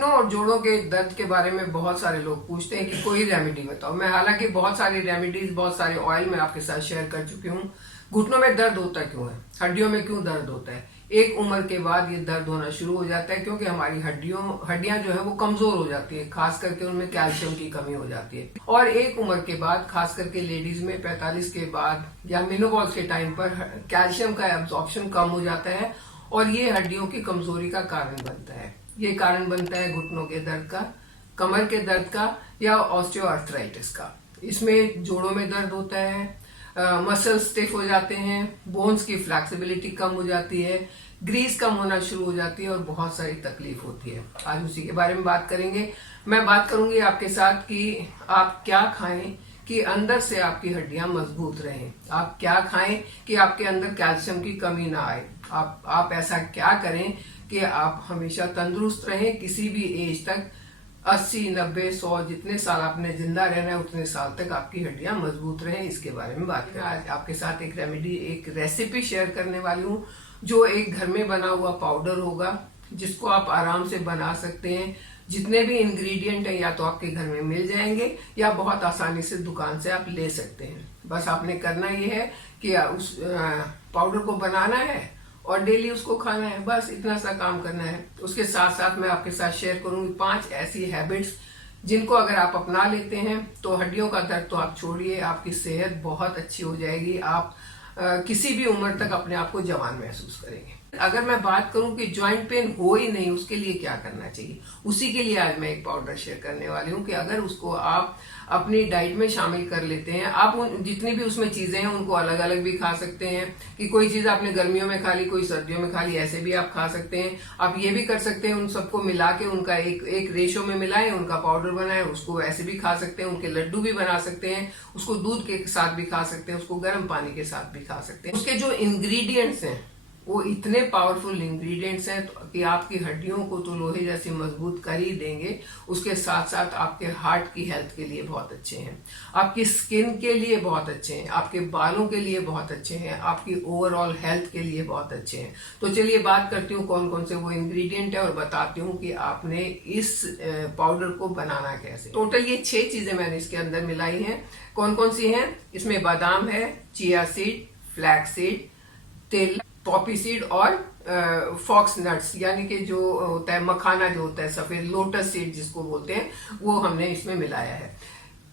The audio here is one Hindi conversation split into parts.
घुटनों और जोड़ों के दर्द के बारे में बहुत सारे लोग पूछते हैं कि कोई रेमेडी बताओ। मैं हालांकि बहुत सारी रेमेडीज, बहुत सारे ऑयल मैं आपके साथ शेयर कर चुकी हूँ। घुटनों में दर्द होता क्यों है, हड्डियों में क्यों दर्द होता है? एक उम्र के बाद ये दर्द होना शुरू हो जाता है क्योंकि हमारी हड्डियां जो है वो कमजोर हो जाती है, खास करके उनमें कैल्शियम की कमी हो जाती है। और एक उम्र के बाद, खास करके लेडीज में 45 के बाद या मेनोपॉज के टाइम पर कैल्शियम का एब्जॉर्प्शन कम हो जाता है और ये हड्डियों की कमजोरी का कारण बनता है। ये कारण बनता है घुटनों के दर्द का, कमर के दर्द का या ऑस्टियोआर्थराइटिस का। इसमें जोड़ों में दर्द होता है, मसल्स स्टिफ हो जाते हैं, बोन्स की फ्लेक्सिबिलिटी कम हो जाती है, ग्रीस कम होना शुरू हो जाती है और बहुत सारी तकलीफ होती है। आज उसी के बारे में बात करेंगे। मैं बात करूंगी आपके साथ कि आप क्या खाएं कि अंदर से आपकी हड्डियां मजबूत रहें। आप क्या खाएं कि आपके अंदर कैल्शियम की कमी ना आए। आप ऐसा क्या करें कि आप हमेशा तंदुरुस्त रहें, किसी भी एज तक, 80, 90, 100 जितने साल आपने जिंदा रहना है उतने साल तक आपकी हड्डियां मजबूत रहें। इसके बारे में बात करें। आज आपके साथ एक रेमेडी, एक रेसिपी शेयर करने वाली हूँ जो एक घर में बना हुआ पाउडर होगा जिसको आप आराम से बना सकते हैं। जितने भी इंग्रेडिएंट हैं या तो आपके घर में मिल जाएंगे या बहुत आसानी से दुकान से आप ले सकते हैं। बस आपने करना ये है कि उस पाउडर को बनाना है और डेली उसको खाना है, बस इतना सा काम करना है। उसके साथ साथ मैं आपके साथ शेयर करूंगी 5 ऐसी हैबिट्स जिनको अगर आप अपना लेते हैं तो हड्डियों का दर्द तो आप छोड़िए, आपकी सेहत बहुत अच्छी हो जाएगी। आप किसी भी उम्र तक अपने आप को जवान महसूस करेंगे। अगर मैं बात करूं कि जॉइंट पेन हो ही नहीं, उसके लिए क्या करना चाहिए, उसी के लिए आज मैं एक पाउडर शेयर करने वाली हूं कि अगर उसको आप अपनी डाइट में शामिल कर लेते हैं, आप जितनी भी उसमें चीजें हैं उनको अलग अलग भी खा सकते हैं कि कोई चीज आपने गर्मियों में खा ली, कोई सर्दियों में खा ली, ऐसे भी आप खा सकते हैं। आप ये भी कर सकते हैं, उन सबको मिला के उनका एक रेशो में मिलाएं, उनका पाउडर बनाएं, उसको ऐसे भी खा सकते हैं, उनके लड्डू भी बना सकते हैं, उसको दूध के साथ भी खा सकते हैं, उसको गर्म पानी के साथ भी खा सकते हैं। उसके जो इंग्रेडिएंट्स हैं वो इतने पावरफुल इंग्रेडिएंट्स हैं कि आपकी हड्डियों को तो लोहे जैसी मजबूत कर ही देंगे, उसके साथ साथ आपके हार्ट की हेल्थ के लिए बहुत अच्छे हैं, आपकी स्किन के लिए बहुत अच्छे हैं, आपके बालों के लिए बहुत अच्छे हैं, आपकी ओवरऑल हेल्थ के लिए बहुत अच्छे हैं। तो चलिए बात करती हूँ कौन कौन से वो इंग्रेडिएंट है और बताती हूँ कि आपने इस पाउडर को बनाना कैसे। टोटल ये 6 चीजें मैंने इसके अंदर मिलाई हैं। कौन कौन सी हैं? इसमें बादाम है, चिया सीड, फ्लैक्स सीड, तिल, पॉपी सीड और फॉक्स नट्स यानी कि जो होता है मखाना, जो होता है सफेद, लोटस सीड जिसको बोलते हैं, वो हमने इसमें मिलाया है।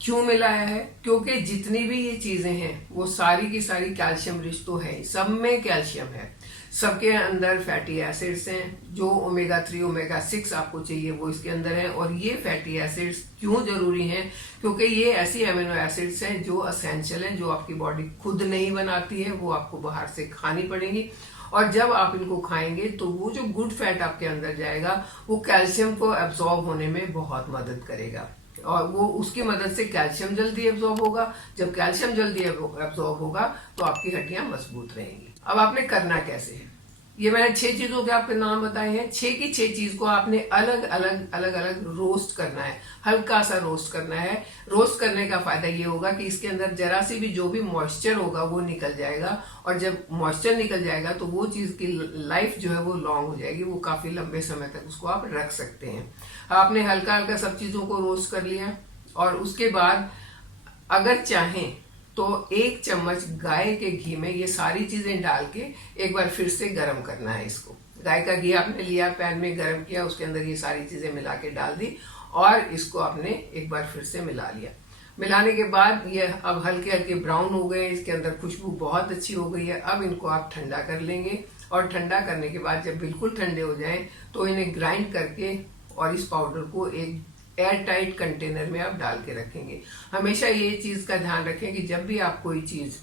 क्यों मिलाया है? क्योंकि जितनी भी ये चीजें हैं वो सारी की सारी कैल्शियम रिच तो है, सब में कैल्शियम है। सबके अंदर फैटी एसिड्स हैं, जो ओमेगा 3, ओमेगा 6 आपको चाहिए वो इसके अंदर है। और ये फैटी एसिड्स क्यों जरूरी हैं? क्योंकि ये ऐसी अमीनो एसिड्स हैं जो असेंशियल हैं, जो आपकी बॉडी खुद नहीं बनाती है, वो आपको बाहर से खानी पड़ेंगी। और जब आप इनको खाएंगे तो वो जो गुड फैट आपके अंदर जाएगा वो कैल्शियम को एब्जॉर्ब होने में बहुत मदद करेगा और वो उसकी मदद से कैल्शियम जल्दी एब्जॉर्ब होगा। जब कैल्शियम जल्दी एब्जॉर्ब होगा तो आपकी हड्डियां मजबूत रहेंगी। अब आपने करना कैसे है? ये मैंने 6 चीजों के आपके नाम बताए हैं। 6 की 6 चीज को आपने अलग अलग रोस्ट करना है, हल्का सा रोस्ट करना है। रोस्ट करने का फायदा ये होगा कि इसके अंदर जरा सी भी जो भी मॉइस्चर होगा वो निकल जाएगा और जब मॉइस्चर निकल जाएगा तो वो चीज की लाइफ जो है वो लॉन्ग हो जाएगी, वो काफी लंबे समय तक उसको आप रख सकते हैं। आपने हल्का हल्का सब चीजों को रोस्ट कर लिया और उसके बाद अगर चाहें तो 1 चम्मच गाय के घी में ये सारी चीजें डाल के एक बार फिर से गर्म करना है। इसको गाय का घी आपने लिया, पैन में गर्म किया, उसके अंदर ये सारी चीजें मिला के डाल दी और इसको आपने एक बार फिर से मिला लिया। मिलाने के बाद ये अब हल्के हल्के ब्राउन हो गए, इसके अंदर खुशबू बहुत अच्छी हो गई है। अब इनको आप ठंडा कर लेंगे और ठंडा करने के बाद जब बिल्कुल ठंडे हो जाएं तो इन्हें ग्राइंड करके और इस पाउडर को एक एयर टाइट कंटेनर में आप डाल के रखेंगे। हमेशा ये चीज का ध्यान रखें कि जब भी आप कोई चीज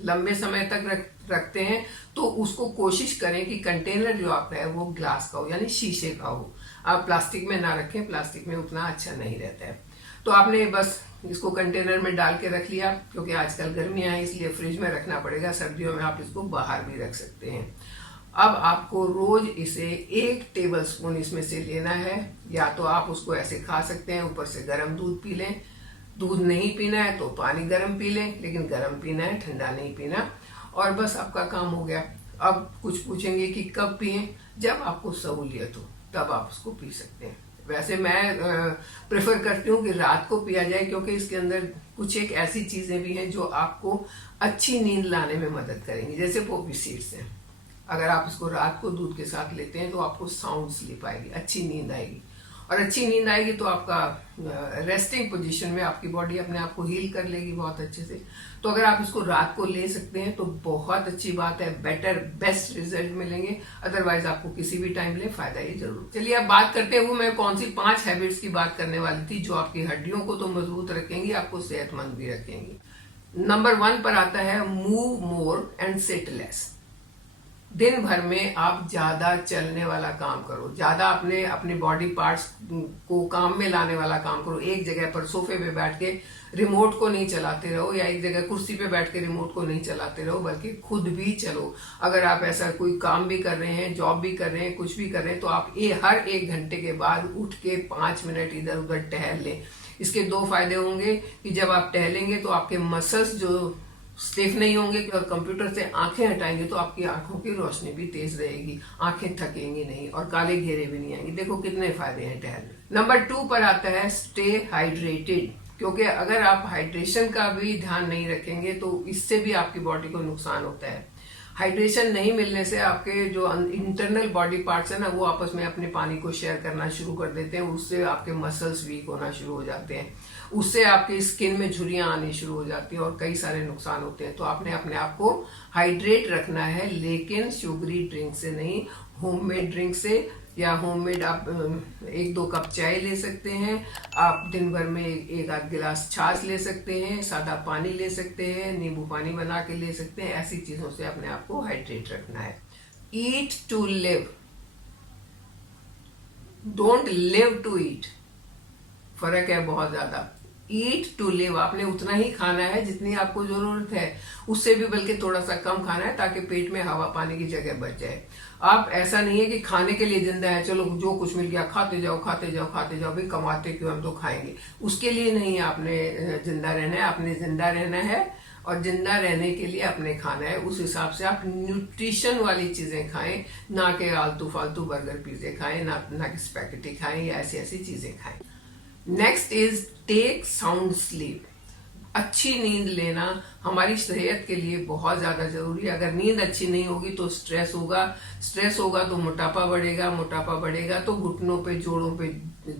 लंबे समय तक रखते हैं तो उसको कोशिश करें कि कंटेनर जो आपका है वो ग्लास का हो, यानी शीशे का हो। आप प्लास्टिक में ना रखें, प्लास्टिक में उतना अच्छा नहीं रहता है। तो आपने बस इसको कंटेनर में डाल के रख लिया, क्योंकि आजकल गर्मियां हैं इसलिए फ्रिज में रखना पड़ेगा, सर्दियों में आप इसको बाहर भी रख सकते हैं। अब आपको रोज इसे 1 टेबलस्पून इसमें से लेना है, या तो आप उसको ऐसे खा सकते हैं, ऊपर से गर्म दूध पी लें। दूध नहीं पीना है तो पानी गर्म पी लें, लेकिन गर्म पीना है, ठंडा नहीं पीना। और बस आपका काम हो गया। अब कुछ पूछेंगे कि कब पिए? जब आपको सहूलियत हो तब आप उसको पी सकते हैं। वैसे मैं प्रेफर करती हूँ कि रात को पिया जाए, क्योंकि इसके अंदर कुछ एक ऐसी चीजें भी हैं जो आपको अच्छी नींद लाने में मदद करेंगी। जैसे पोपी सीड्स हैं, अगर आप इसको रात को दूध के साथ लेते हैं तो आपको साउंड स्लीप आएगी, अच्छी नींद आएगी। और अच्छी नींद आएगी तो आपका रेस्टिंग पोजीशन में आपकी बॉडी अपने आप को हील कर लेगी बहुत अच्छे से। तो अगर आप इसको रात को ले सकते हैं तो बहुत अच्छी बात है, बेटर बेस्ट रिजल्ट मिलेंगे। अदरवाइज आपको किसी भी टाइम ले फायदा ही जरूर। चलिए अब बात करते हैं मैं कौन सी 5 हैबिट्स की बात करने वाली थी जो आपकी हड्डियों को तो मजबूत रखेंगी, आपको सेहतमंद भी रखेंगी। नंबर 1 पर आता है move more and sit less. दिन भर में आप ज्यादा चलने वाला काम करो, ज्यादा अपने बॉडी पार्ट्स को काम में लाने वाला काम करो। एक जगह पर सोफे पे बैठ के रिमोट को नहीं चलाते रहो, या एक जगह कुर्सी पे बैठ के रिमोट को नहीं चलाते रहो, बल्कि खुद भी चलो। अगर आप ऐसा कोई काम भी कर रहे हैं, जॉब भी कर रहे हैं, कुछ भी कर रहे हैं, तो आप हर 1 घंटे के बाद उठ के 5 मिनट इधर उधर टहल लें। इसके 2 फायदे होंगे कि जब आप टहलेंगे तो आपके मसल्स जो स्टिफ नहीं होंगे, और कंप्यूटर से आंखें हटाएंगे तो आपकी आंखों की रोशनी भी तेज रहेगी, आंखें थकेंगी नहीं और काले घेरे भी नहीं आएंगे। देखो कितने फायदे हैं टहलने। नंबर 2 पर आता है स्टे हाइड्रेटेड, क्योंकि अगर आप हाइड्रेशन का भी ध्यान नहीं रखेंगे तो इससे भी आपकी बॉडी को नुकसान होता है। हाइड्रेशन नहीं मिलने से आपके जो इंटरनल बॉडी पार्ट्स है ना, वो आपस में अपने पानी को शेयर करना शुरू कर देते हैं। उससे आपके मसल्स वीक होना शुरू हो जाते हैं, उससे आपकी स्किन में झुर्रियां आनी शुरू हो जाती हैं और कई सारे नुकसान होते हैं। तो आपने अपने आप को हाइड्रेट रखना है, लेकिन शुगरी ड्रिंक से नहीं, होममेड ड्रिंक से, या होममेड आप 1-2 कप चाय ले सकते हैं। आप दिन भर में 1-8 गिलास छाछ ले सकते हैं, सादा पानी ले सकते हैं, नींबू पानी बना के ले सकते हैं। ऐसी चीजों से अपने आप को हाइड्रेट रखना है। Eat to live, don't live to eat, फर्क है बहुत ज्यादा। ईट टू लिव, आपने उतना ही खाना है जितनी आपको जरूरत है, उससे भी बल्कि थोड़ा सा कम खाना है, ताकि पेट में हवा पानी की जगह बच जाए। आप ऐसा नहीं है कि खाने के लिए जिंदा है, चलो जो कुछ मिल गया खाते जाओ खाते जाओ खाते जाओ, भाई कमाते क्यों, हम तो खाएंगे। उसके लिए नहीं आपने जिंदा रहना है, आपने जिंदा रहना है और जिंदा रहने के लिए आपने खाना है। उस हिसाब से आप न्यूट्रिशन वाली चीजें खाएं, ना कि आलतू फालतू बर्गर पिज्जे खाएं, ना कि स्पैगेटी खाएं या ऐसी ऐसी चीजें खाएं। Next is take sound sleep. अच्छी नींद लेना हमारी सेहत के लिए बहुत ज्यादा जरूरी है। अगर नींद अच्छी नहीं होगी तो स्ट्रेस होगा, स्ट्रेस होगा तो मोटापा बढ़ेगा, मोटापा बढ़ेगा तो घुटनों पे जोड़ों पे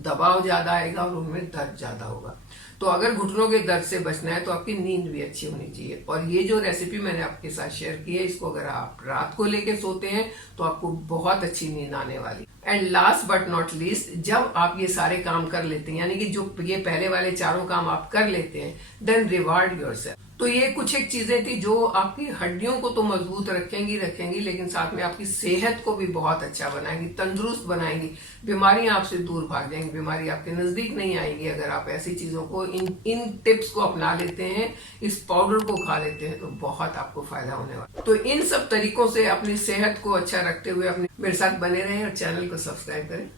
दबाव ज्यादा आएगा और उनमें दर्द ज्यादा होगा। तो अगर घुटनों के दर्द से बचना है तो आपकी नींद भी अच्छी होनी चाहिए। और ये जो रेसिपी मैंने आपके साथ शेयर की है, इसको अगर आप रात को लेके सोते हैं तो आपको बहुत अच्छी नींद आने वाली। And last but not least, जब आप ये सारे काम कर लेते हैं, यानी कि जो ये पहले वाले चारों काम आप कर लेते हैं, देन रिवार्ड योरसेल्फ। तो ये कुछ एक चीजें थी जो आपकी हड्डियों को तो मजबूत रखेंगी, लेकिन साथ में आपकी सेहत को भी बहुत अच्छा बनाएंगी, तंदुरुस्त बनाएंगी। बीमारियां आपसे दूर भाग जाएंगी, बीमारी आपके नजदीक नहीं आएगी। अगर आप ऐसी चीजों को इन टिप्स को अपना लेते हैं, इस पाउडर को खा लेते हैं, तो बहुत आपको फायदा होने वाला। तो इन सब तरीकों से अपनी सेहत को अच्छा रखते हुए अपने मेरे साथ बने रहें और चैनल को सब्सक्राइब करें।